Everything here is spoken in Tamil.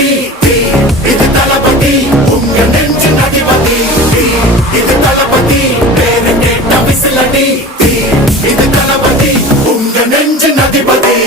தளபதி இது தளபதி உங்க நெஞ்சு அதிபதி இது தளபதி பேரு கேட்ட விசிலடி இது தளபதி உங்க நெஞ்சு அதிபதி